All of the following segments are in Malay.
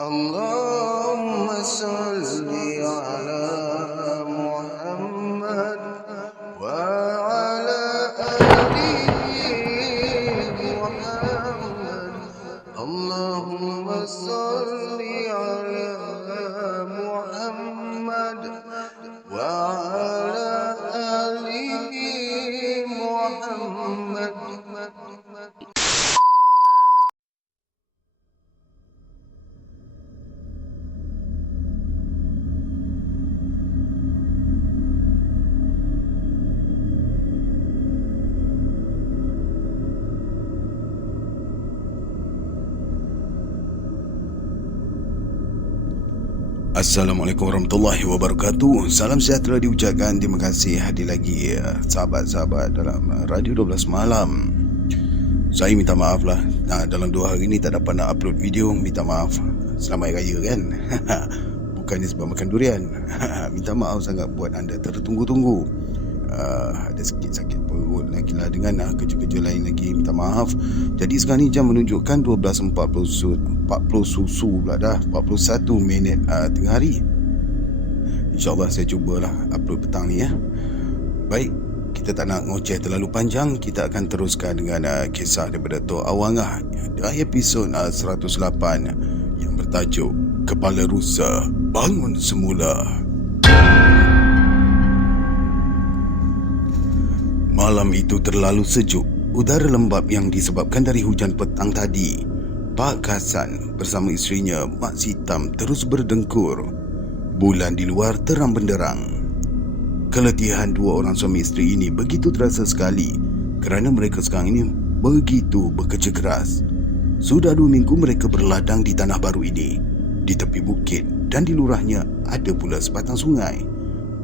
Allahumma salli ala Muhammad wa ala ali Muhammad. Allahumma salli ala Muhammad wa ala ali Muhammad. Assalamualaikum warahmatullahi wabarakatuh. Salam sejahtera diucapkan. Terima kasih hadir lagi sahabat-sahabat dalam Radio 12 Malam. Saya minta maaf lah, dalam 2 hari ni tak dapat nak upload video. Minta maaf. Selamat Raya kan. Bukannya sebab makan durian. Minta maaf sangat buat anda tertunggu-tunggu. Ada sikit sakit perut lagi lah dengan kerja-kerja lain lagi. Minta maaf. Jadi sekarang ni jam menunjukkan 12.40 susu pula dah, 41 minit tengah hari. InsyaAllah saya cubalah upload petang ni ya. Baik, kita tak nak ngoceh terlalu panjang. Kita akan teruskan dengan kisah daripada Tok Awangah di episod 108 yang bertajuk Kepala Rusa Bangun Semula. Malam itu terlalu sejuk. Udara lembap yang disebabkan dari hujan petang tadi. Pak Hasan bersama isterinya Mak Sitam terus berdengkur. Bulan di luar terang benderang. Keletihan 2 orang suami isteri ini begitu terasa sekali kerana mereka sekarang ini begitu bekerja keras. Sudah 2 minggu mereka berladang di tanah baru ini. Di tepi bukit dan di lurahnya ada pula sebatang sungai.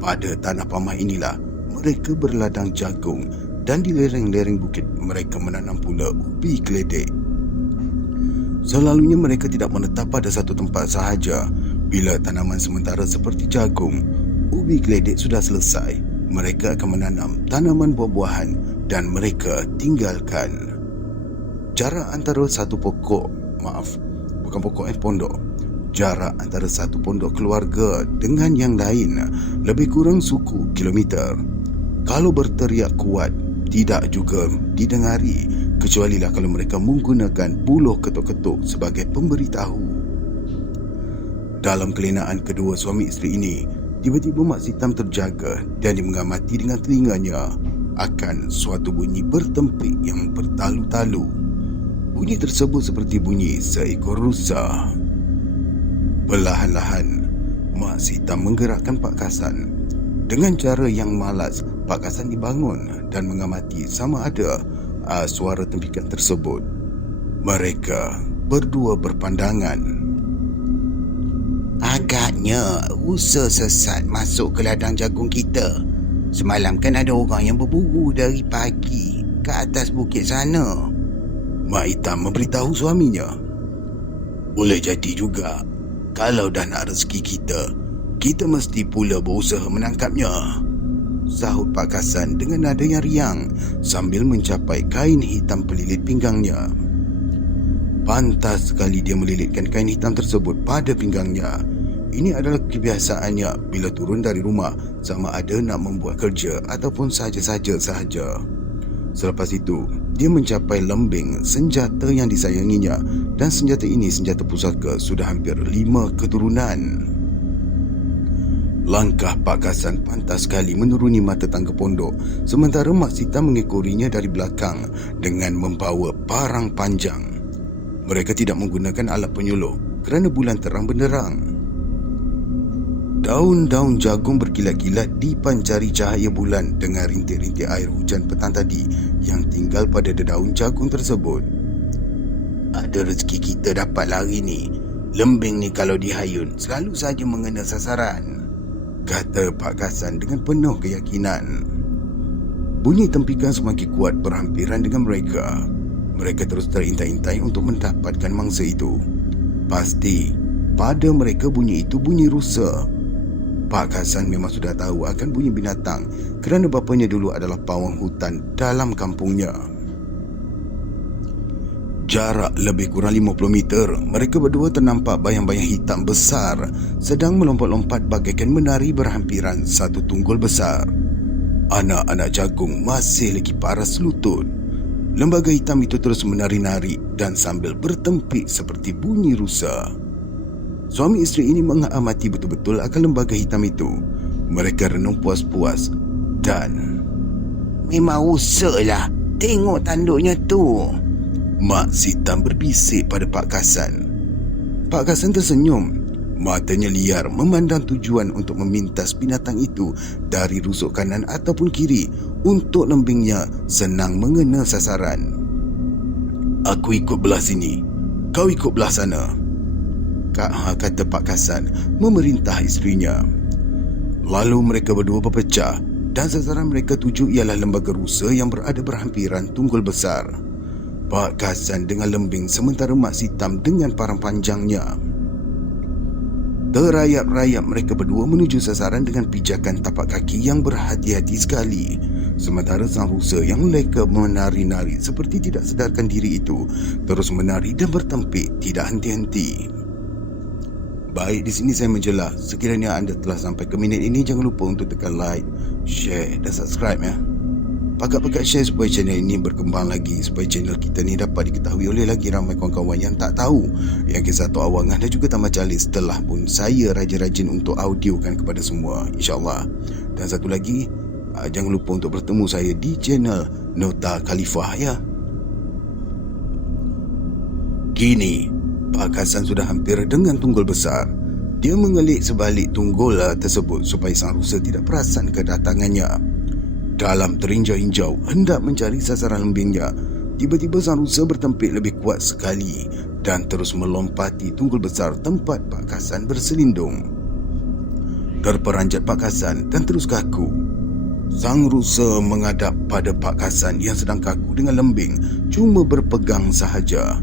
Pada tanah pamah inilah mereka berladang jagung dan di lereng-lereng bukit mereka menanam pula ubi keledek. Selalunya mereka tidak menetap pada satu tempat sahaja. Bila tanaman sementara seperti jagung, ubi keledek sudah selesai, mereka akan menanam tanaman buah-buahan dan mereka tinggalkan. Jarak antara satu pokok, pondok. Jarak antara satu pondok keluarga dengan yang lain lebih kurang suku kilometer. Kalau berteriak kuat, tidak juga didengari, kecualilah kalau mereka menggunakan buluh ketuk-ketuk sebagai pemberitahu. Dalam kelenaan kedua suami isteri ini, tiba-tiba Mak Sitam terjaga dan dia mengamati dengan telinganya akan suatu bunyi bertempik yang bertalu-talu. Bunyi tersebut seperti bunyi seekor rusa. Perlahan-lahan, Mak Sitam menggerakkan Pak Hasan. Dengan cara yang malas, Pak Hasan dibangun dan mengamati sama ada suara tempikan tersebut. Mereka berdua berpandangan. Agaknya rusa sesat masuk ke ladang jagung kita. Semalam kan ada orang yang berburu dari pagi ke atas bukit sana. Mak Hitam memberitahu suaminya. Boleh jadi juga. Kalau dah nak rezeki kita mesti pula berusaha menangkapnya, sahut Pak Hasan dengan nada yang riang sambil mencapai kain hitam pelilit pinggangnya. Pantas sekali dia melilitkan kain hitam tersebut pada pinggangnya. Ini adalah kebiasaannya bila turun dari rumah, sama ada nak membuat kerja ataupun sahaja-saja sahaja. Selepas itu, dia mencapai lembing senjata yang disayanginya, dan senjata ini senjata pusaka sudah hampir 5 keturunan. Langkah Pak Hasan pantas sekali menuruni mata tangga pondok, sementara Mak Sitam mengikurinya dari belakang dengan membawa parang panjang. Mereka tidak menggunakan alat penyuluh kerana bulan terang benderang. Daun-daun jagung berkilat-kilat dipancari cahaya bulan dengan rintik-rintik air hujan petang tadi yang tinggal pada daun jagung tersebut. Ada rezeki kita dapat lari ni. Lembing ni kalau dihayun selalu saja mengena sasaran, kata Pak Hasan dengan penuh keyakinan. Bunyi tempikan semakin kuat berhampiran dengan mereka. Mereka terus terintai-intai untuk mendapatkan mangsa itu. Pasti pada mereka bunyi itu bunyi rusa. Pak Hasan memang sudah tahu akan bunyi binatang kerana bapanya dulu adalah pawang hutan dalam kampungnya. Jarak lebih kurang 50 meter, mereka berdua ternampak bayang-bayang hitam besar sedang melompat-lompat bagaikan menari berhampiran satu tunggul besar. Anak-anak jagung masih lagi paras lutut. Lembaga hitam itu terus menari-nari dan sambil bertempik seperti bunyi rusa. Suami isteri ini mengamati betul-betul akan lembaga hitam itu. Mereka renung puas-puas dan... Memang rusaklah. Tengok tanduknya tu. Mak Sitam berbisik pada Pak Kasan. Pak Kasan tersenyum. Matanya liar memandang tujuan untuk memintas binatang itu dari rusuk kanan ataupun kiri untuk lembingnya senang mengena sasaran. Aku ikut belah sini, kau ikut belah sana, kata Pak Kasan memerintah isterinya. Lalu mereka berdua berpecah dan sasaran mereka tuju ialah lembaga rusa yang berada berhampiran tunggul besar. Pak Kasan dengan lembing sementara Mak Sitam dengan parang panjangnya. Terayap-rayap mereka berdua menuju sasaran dengan pijakan tapak kaki yang berhati-hati sekali. Sementara sang rusa yang leka menari-nari seperti tidak sedarkan diri itu terus menari dan bertempik tidak henti-henti. Baik, di sini saya menjelas. Sekiranya anda telah sampai ke minit ini, jangan lupa untuk tekan like, share dan subscribe ya. Pakat-pakat share supaya channel ini berkembang lagi, supaya channel kita ni dapat diketahui oleh lagi ramai kawan-kawan yang tak tahu yang kisah Tok Awang dan juga Tamat Calis telah pun saya rajin-rajin untuk audiokan kepada semua, insyaAllah. Dan satu lagi, jangan lupa untuk bertemu saya di channel Nota Khalifah ya. Kini Pak Kasan sudah hampir dengan tunggul besar. Dia mengelik sebalik tunggul tersebut supaya sang rusa tidak perasan kedatangannya. Dalam terinjau-injau hendak mencari sasaran lembingnya, tiba-tiba sang rusa bertempik lebih kuat sekali dan terus melompati tunggul besar tempat Pak Kasan berselindung. Terperanjat Pak Kasan dan terus kaku. Sang rusa menghadap pada Pak Kasan yang sedang kaku dengan lembing, cuma berpegang sahaja.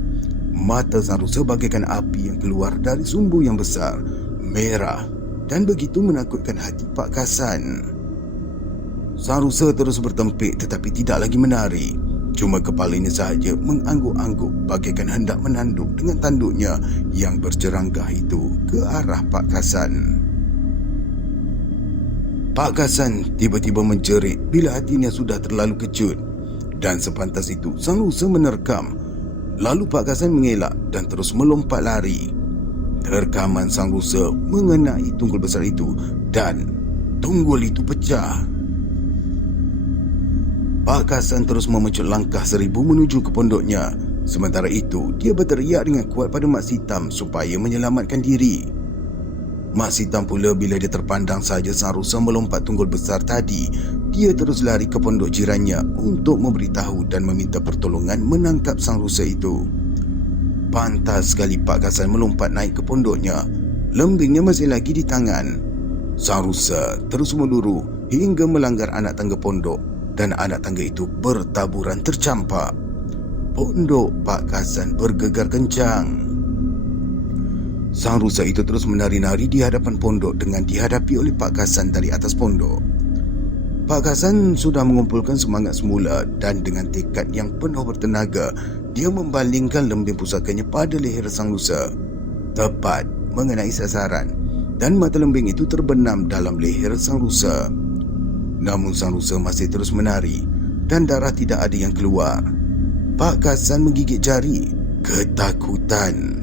Mata sang rusa bagaikan api yang keluar dari sumbu yang besar, merah dan begitu menakutkan hati Pak Kasan. Sang rusa terus bertempik tetapi tidak lagi menari. Cuma kepalanya sahaja mengangguk-angguk bagaikan hendak menanduk dengan tanduknya yang berceranggah itu ke arah Pak Kasan. Pak Kasan tiba-tiba menjerit bila hatinya sudah terlalu kejut. Dan sepantas itu sang rusa menerkam. Lalu Pak Kasan mengelak dan terus melompat lari. Terkaman sang rusa mengenai tunggul besar itu dan tunggul itu pecah. Pak Kasan terus memecut langkah 1000 menuju ke pondoknya. Sementara itu, dia berteriak dengan kuat pada Mak Sitam supaya menyelamatkan diri. Mak Sitam pula bila dia terpandang saja sang rusa melompat tunggul besar tadi, dia terus lari ke pondok jirannya untuk memberitahu dan meminta pertolongan menangkap sang rusa itu. Pantas sekali Pak Kasan melompat naik ke pondoknya. Lembingnya masih lagi di tangan. Sang rusa terus meluru hingga melanggar anak tangga pondok. Dan anak tangga itu bertaburan tercampak. Pondok Pak Kasan bergegar kencang. Sang rusa itu terus menari-nari di hadapan pondok dengan dihadapi oleh Pak Kasan dari atas pondok. Pak Kasan sudah mengumpulkan semangat semula dan dengan tekad yang penuh bertenaga, dia membalingkan lembing pusakanya pada leher sang rusa. Tepat mengenai sasaran dan mata lembing itu terbenam dalam leher sang rusa. Namun sang rusa masih terus menari dan darah tidak ada yang keluar. Pak Kasan menggigit jari, ketakutan.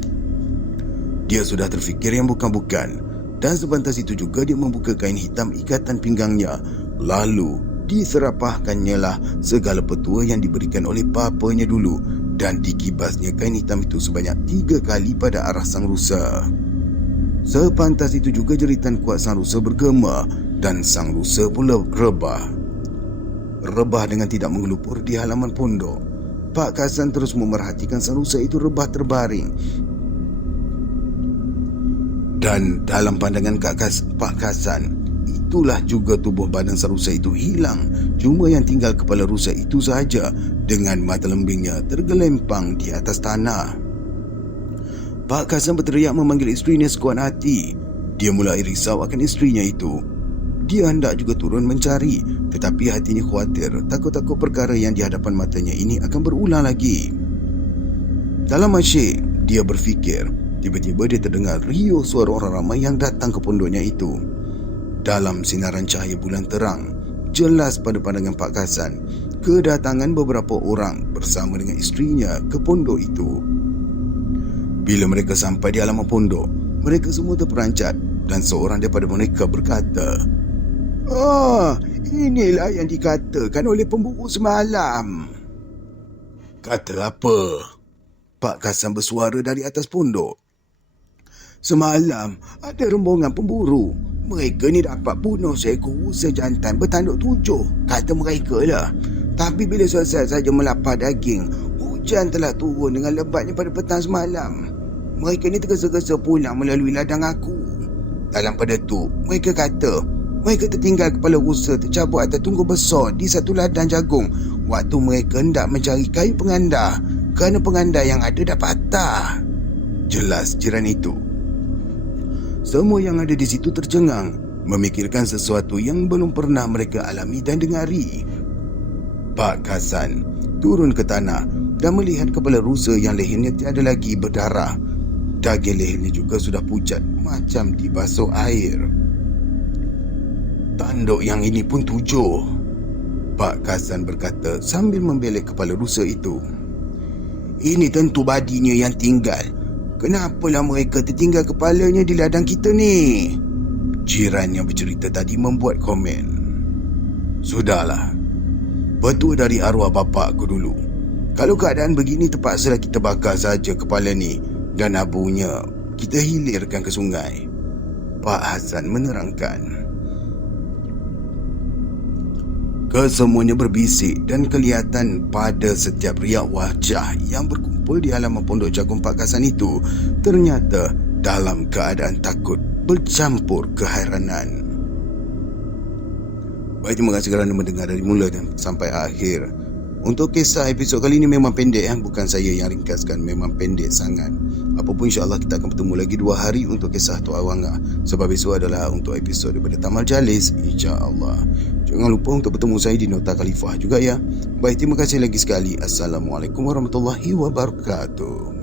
Dia sudah terfikir yang bukan-bukan dan sepantas itu juga dia membuka kain hitam ikatan pinggangnya. Lalu diserapahkannya lah segala petua yang diberikan oleh papanya dulu dan dikibasnya kain hitam itu sebanyak 3 kali pada arah sang rusa. Sepantas itu juga jeritan kuat sang rusa bergema dan sang rusa pula rebah. Rebah dengan tidak mengelupur di halaman pondok. Pak Kasan terus memerhatikan sang rusa itu rebah terbaring. Dan dalam pandangan Pak Kasan, itulah juga tubuh badan sang rusa itu hilang. Cuma yang tinggal kepala rusa itu sahaja dengan mata lembingnya tergelempang di atas tanah. Pak Kasan berteriak memanggil isterinya sekuat hati. Dia mulai risau akan isterinya itu. Dia hendak juga turun mencari, tetapi hatinya khawatir takut-takut perkara yang di hadapan matanya ini akan berulang lagi. Dalam asyik dia berfikir, tiba-tiba dia terdengar riuh suara orang ramai yang datang ke pondoknya itu. Dalam sinaran cahaya bulan terang, jelas pada pandangan Pak Kasan, kedatangan beberapa orang bersama dengan isterinya ke pondok itu. Bila mereka sampai di halaman pondok, mereka semua terperancat dan seorang daripada mereka berkata, inilah yang dikatakan oleh pemburu semalam. Kata apa? Pak Kasan bersuara dari atas pondok. Semalam ada rombongan pemburu. Mereka ni dapat bunuh seekor rusa jantan bertanduk 7, kata mereka lah. Tapi bila selesai saja melapar daging, hujan telah turun dengan lebatnya pada petang semalam. Mereka ni tergesa-gesa pulang melalui ladang aku. Dalam pada tu, mereka kata mereka tertinggal kepala rusa tercabut atas tunggu besar di satu ladang jagung waktu mereka hendak mencari kayu pengandar kerana pengandar yang ada dah patah. Jelas jiran itu. Semua yang ada di situ tercengang, memikirkan sesuatu yang belum pernah mereka alami dan dengari. Pak Kasan turun ke tanah dan melihat kepala rusa yang lehernya tiada lagi berdarah. Daging lehernya juga sudah pucat macam dibasuh air. Tanduk yang ini pun 7, Pak Kasan berkata sambil membelek kepala rusa itu. Ini tentu badinya yang tinggal. Kenapalah mereka tertinggal kepalanya di ladang kita ni? Jiran yang bercerita tadi membuat komen. Sudahlah, betul dari arwah bapak aku dulu. Kalau keadaan begini terpaksalah kita bakar saja kepala ni dan abunya kita hilirkan ke sungai, Pak Hasan menerangkan. Kesemuanya berbisik dan kelihatan pada setiap riak wajah yang berkumpul di halaman pondok jagung Pak Kasan itu ternyata dalam keadaan takut bercampur keheranan. Baik, terima kasih kerana mendengar dari mula dan sampai akhir. Untuk kisah episod kali ini memang pendek, bukan saya yang ringkaskan, memang pendek sangat. Apapun insya-Allah kita akan bertemu lagi 2 hari untuk kisah Tok Awangah. Sebab esok adalah untuk episod daripada Tamal Jalis, insya-Allah. Jangan lupa untuk bertemu saya di Nota Khalifah juga ya. Baik, terima kasih lagi sekali. Assalamualaikum warahmatullahi wabarakatuh.